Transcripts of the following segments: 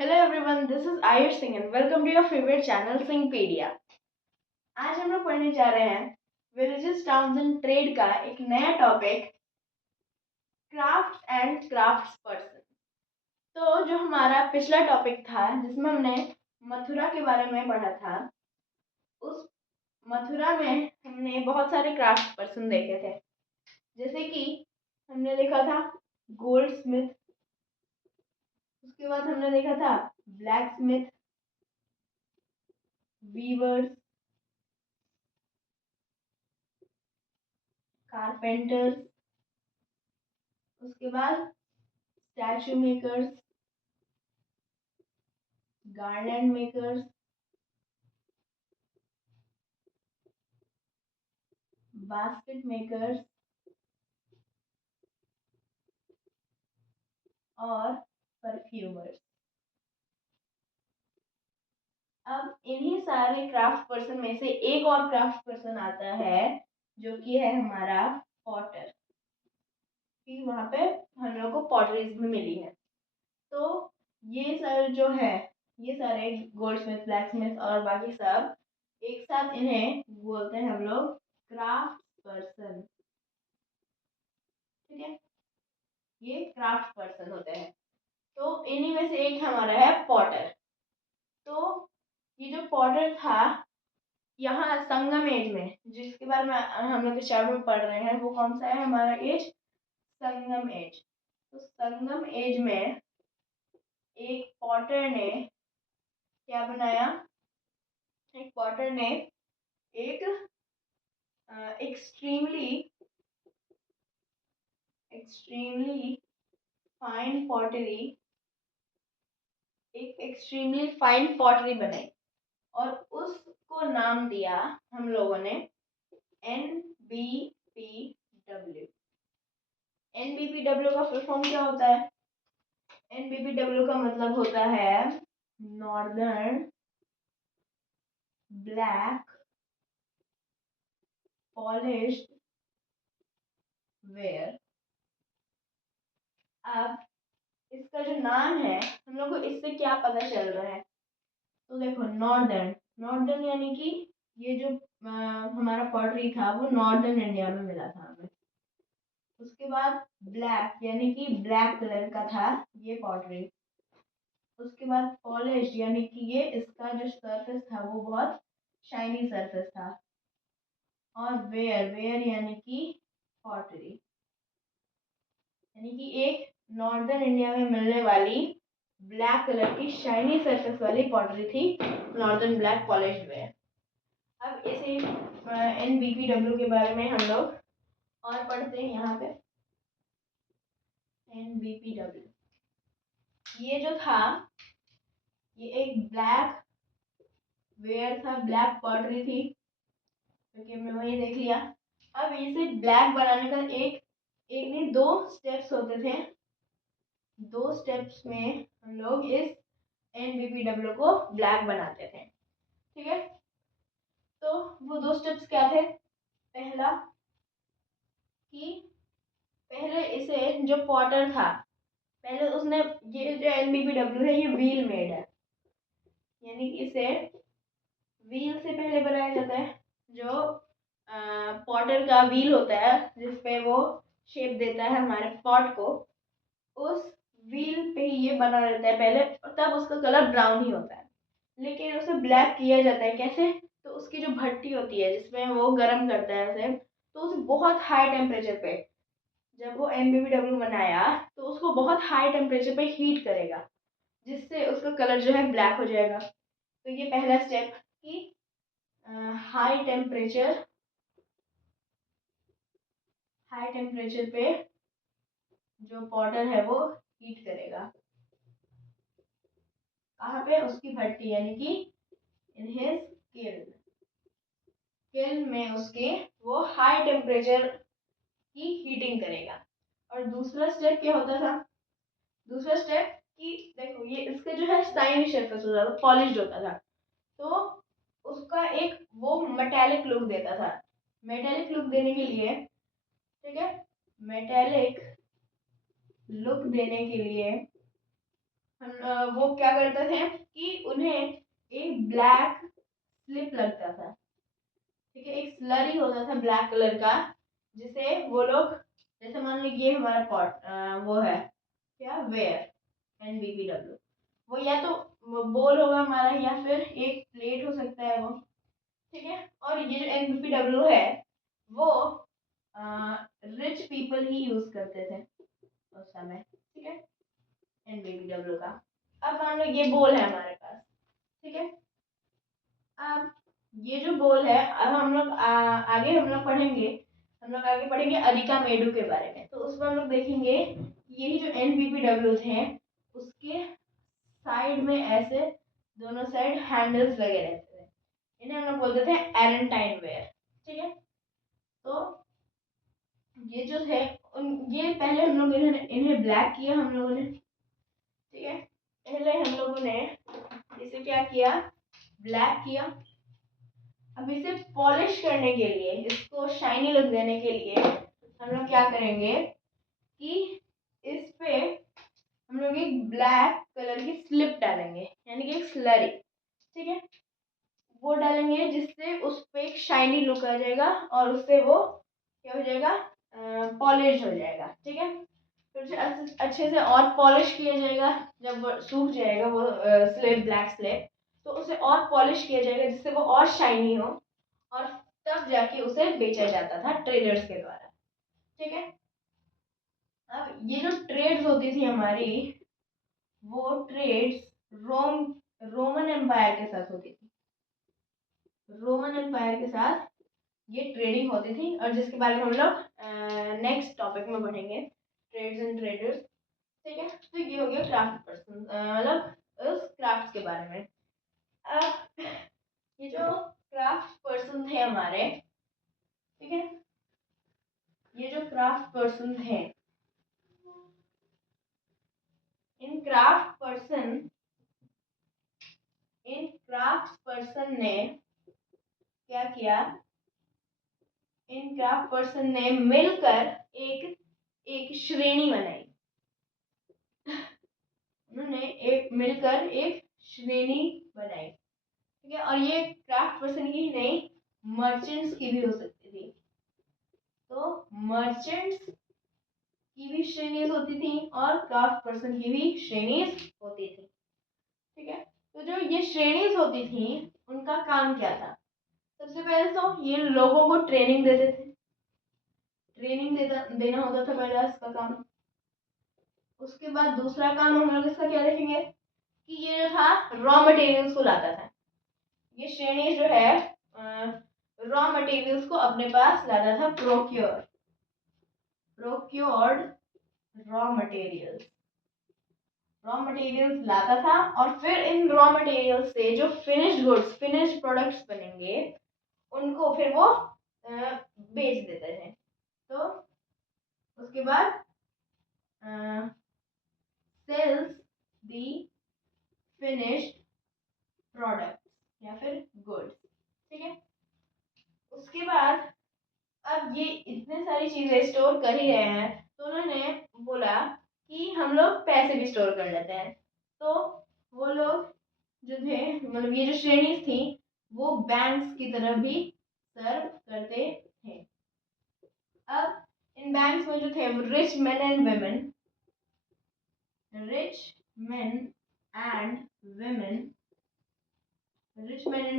Hello everyone, this is Ayush Singh and welcome to your favourite channel Singhpedia. आज हम लोग पढ़ने जा रहे हैं विलेजेस, टाउन्स एंड ट्रेड का एक नया topic, craft and crafts person. तो जो हमारा पिछला टॉपिक था जिसमें हमने मथुरा के बारे में पढ़ा था, उस मथुरा में हमने बहुत सारे क्राफ्ट पर्सन देखे थे। जैसे कि हमने देखा था गोल्ड स्मिथ, उसके बाद हमने देखा था ब्लैक स्मिथ, वीवर्स, कारपेंटर्स, उसके बाद statue makers, garland makers, basket makers और परफ्यूमर्स। अब इन्हीं सारे क्राफ्ट पर्सन में से एक और क्राफ्ट पर्सन आता है जो कि है हमारा पॉटर, कि वहाँ पे हम लोग को पॉटरीज भी मिली है। तो ये सारे जो है, ये सारे गोल्ड स्मिथ, ब्लैक स्मिथ और बाकी सब एक साथ, इन्हें बोलते हैं हम लोग क्राफ्ट पर्सन। ठीक है, ये क्राफ्ट पर्सन होते हैं। तो इन्हीं में से एक हमारा है पॉटर। तो ये जो पॉटर था, यहाँ संगम एज में, जिसके बारे में हम लोग इस चैप्टर में पढ़ रहे हैं, वो कौन सा है हमारा एज? संगम एज। तो संगम एज में एक पॉटर ने क्या बनाया? एक पॉटर ने एक एक्सट्रीमली एक्सट्रीमली फाइन पॉटरी एक एक्सट्रीमली फाइन पॉटरी बनाई और उसको नाम दिया हम लोगों ने NBPW। NBPW का फुल फॉर्म क्या होता है? NBPW का मतलब होता है नॉर्दर्न ब्लैक पॉलिश्ड वेयर। अब इसका जो नाम है, हम लोग को इससे क्या पता चल रहा है? तो देखो, नॉर्दर्न, नॉर्दर्न यानी कि ये जो हमारा पॉटरी था वो नॉर्दर्न इंडिया में मिला था हमें। उसके बाद ब्लैक यानी कि ब्लैक कलर का था ये पॉटरी। उसके बाद पॉलिश यानी कि ये इसका जो सरफेस था वो बहुत शाइनी सरफेस था। और वेयर, वेयर यानी कि पॉटरी, यानी कि एक नॉर्दर्न इंडिया में मिलने वाली ब्लैक कलर की शाइनी सरफेस वाली पॉटरी थी नॉर्दर्न ब्लैक पॉलिश्ड वेयर। अब इसे NBPW के बारे में हम लोग और पढ़ते हैं यहाँ पे। NBPW ये जो था, ये एक ब्लैक वेयर था, ब्लैक पॉटरी थी, क्योंकि हमने वही देख लिया। अब इसे ब्लैक बनाने का एक एक नहीं, दो स्टेप्स होते थे। दो स्टेप्स में हम लोग इस NBPW को ब्लैक बनाते थे। ठीक है, तो वो दो स्टेप्स क्या थे? पहला कि पहले इसे, जो पॉटर था, पहले उसने, ये जो NBPW है ये व्हील मेड है, यानी कि इसे व्हील से पहले बनाया जाता है। जो पॉटर का व्हील होता है जिसपे वो शेप देता है हमारे पॉट को, उस व्हील पे ही ये बना रहता है पहले, तब उसका कलर ब्राउन ही होता है। लेकिन उसे ब्लैक किया जाता है कैसे? तो उसकी जो भट्टी होती है जिसमें वो गर्म करता है उसे, तो उसे बहुत हाई टेम्परेचर पे, जब वो NBPW बनाया तो उसको बहुत हाई टेम्परेचर पे हीट करेगा, जिससे उसका कलर जो है ब्लैक हो जाएगा। तो ये पहला स्टेप कि हाई टेम्परेचर, हाई टेम्परेचर पे जो पाउडर है वो हीट करेगा। कहाँ पे? उसकी भट्टी, यानी कि इन हिज किल्न, किल्न में उसके वो हाई टेम्परेचर की हीटिंग करेगा। और दूसरा स्टेप क्या होता था? दूसरा स्टेप कि देखो, ये इसका जो है शाइनी सरफेस होता था, पॉलिश्ड होता था, तो उसका एक वो मेटेलिक लुक देता था। मेटेलिक लुक देने के लिए, ठीक है, मेटेलिक लुक देने के लिए वो क्या करते थे कि उन्हें एक ब्लैक स्लिप लगता था, ठीक है, एक स्लरी होता था ब्लैक कलर का, जिसे वो लोग, जैसे मान लीजिए हमारा पॉट वो है क्या, वेयर, NBPW, वो या तो बोल होगा हमारा या फिर एक प्लेट हो सकता है वो, ठीक है। और ये जो NBPW है वो रिच पीपल ही यूज करते थे उस समय, ठीक है, NBPW का। अब मान लो ये बोल है हमारे पास, ठीक है। अब ये जो बोल है, अब हम लोग आगे हम लोग पढ़ेंगे, हम लोग आगे पढ़ेंगे अरिका मेडू के बारे में। तो उसमें हम लोग देखेंगे यही जो NBPW थे उसके साइड में ऐसे दोनों साइड हैंडल्स लगे रहते थे, इन्हें हम लोग बोलते थे एरेंटाइन वेयर, ठीक है। तो ये जो थे ये पहले हम लोग इन्हें ब्लैक किया हम लोगों ने, ठीक है। पहले हम लोगों ने इसे क्या किया, ब्लैक किया। अब इसे पॉलिश करने के लिए, इसको शाइनी लुक देने के लिए हम लोग क्या करेंगे कि इस पे हम लोग एक ब्लैक कलर की स्लिप डालेंगे, यानी कि एक स्लरी, ठीक है, वो डालेंगे जिससे उस पे एक शाइनी लुक आ जाएगा और उससे वो क्या हो जाएगा, पॉलिश हो जाएगा, ठीक है। फिर उसे अच्छे से और पॉलिश किया जाएगा, जब वो सूख जाएगा वो स्लेब, ब्लैक स्लेब, तो उसे और पॉलिश किया जाएगा जिससे वो और शाइनी हो, और तब जाके उसे बेचा जाता था ट्रेडर्स के द्वारा, ठीक है। अब ये जो ट्रेड्स होती थी हमारी, वो ट्रेड्स रोमन एम्पायर के साथ होती थी, रोमन एम्पायर के साथ ये ट्रेडिंग होती थी, और जिसके बारे में हम लोग नेक्स्ट टॉपिक में पढ़ेंगे, ट्रेड्स एंड ट्रेडर्स, ठीक है। तो ये हो गया क्राफ्ट पर्सन, मतलब उस क्राफ्ट के बारे में। अब ये जो क्राफ्ट पर्सन थे हमारे, ठीक है, ये जो क्राफ्ट पर्सन थे, इन क्राफ्ट पर्सन ने क्या किया, इन क्राफ्ट पर्सन ने मिलकर एक एक श्रेणी बनाई, उन्होंने एक मिलकर एक श्रेणी बनाई, ठीक है। और ये क्राफ्ट पर्सन की ही नहीं, मर्चेंट्स की भी हो सकती थी। तो मर्चेंट्स की भी श्रेणीज होती थी और क्राफ्ट पर्सन की भी श्रेणीज होती थी, ठीक है। तो जो ये श्रेणीज होती थी उनका काम क्या था, सबसे पहले तो ये लोगों को ट्रेनिंग देते थे, ट्रेनिंग देना होता था पहला इसका काम। उसके बाद दूसरा काम हम लोग इसका क्या देखेंगे कि ये जो था रॉ मटेरियल्स को लाता था, ये श्रेणी जो है रॉ मटेरियल्स को अपने पास लाता था, प्रोक्योर्ड रॉ मटेरियल्स लाता था, और फिर इन रॉ मटेरियल्स से जो फिनिश्ड गुड्स, फिनिश्ड प्रोडक्ट्स बनेंगे उनको फिर वो बेच देते थे। तो उसके बाद सेल्स दी फिनिश्ड प्रोडक्ट्स या फिर गुड्स, ठीक है। उसके बाद अब ये इतने सारी चीजें स्टोर कर ही रहे हैं, तो उन्होंने बोला कि हम लोग पैसे भी स्टोर कर लेते हैं। तो वो लोग जो थे, मतलब ये जो श्रेणी थी, वो बैंक्स की तरफ भी सर्व करते थे। अब इन बैंक्स में जो थे रिच मेन एंड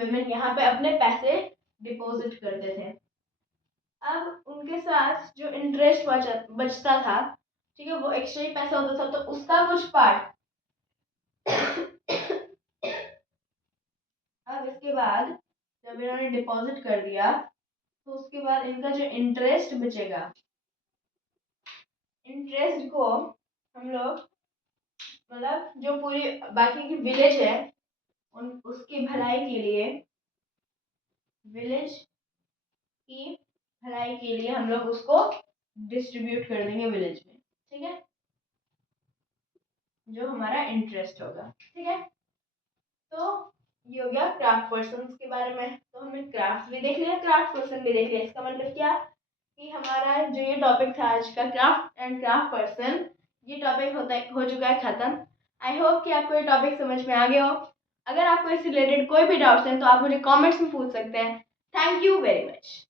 वुमेन यहाँ पे अपने पैसे डिपॉजिट करते थे। अब उनके साथ जो इंटरेस्ट बचता था, ठीक है, वो एक्स्ट्रा ही पैसा होता था, तो उसका कुछ पार्ट अब इसके बाद जब इन्होंने डिपॉजिट कर दिया, तो उसके बाद इनका जो इंटरेस्ट बचेगा, इंटरेस्ट को हम लोग, मतलब जो पूरी बाकी की विलेज है उसकी भलाई के लिए, विलेज की भलाई के लिए हम लोग उसको डिस्ट्रीब्यूट कर देंगे विलेज में, ठीक है, जो हमारा इंटरेस्ट होगा, ठीक है। तो ये हो गया क्राफ्ट पर्सन के बारे में। तो हमने क्राफ्ट भी देख लिया, क्राफ्ट पर्सन भी देख लिया। इसका मतलब क्या कि हमारा जो ये टॉपिक था आज का, क्राफ्ट एंड क्राफ्ट पर्सन, ये टॉपिक हो चुका है खत्म। आई होप कि आपको ये टॉपिक समझ में आ गया हो। अगर आपको इससे रिलेटेड कोई भी डाउट्स हैं तो आप मुझे कमेंट्स में पूछ सकते हैं। Thank you very much.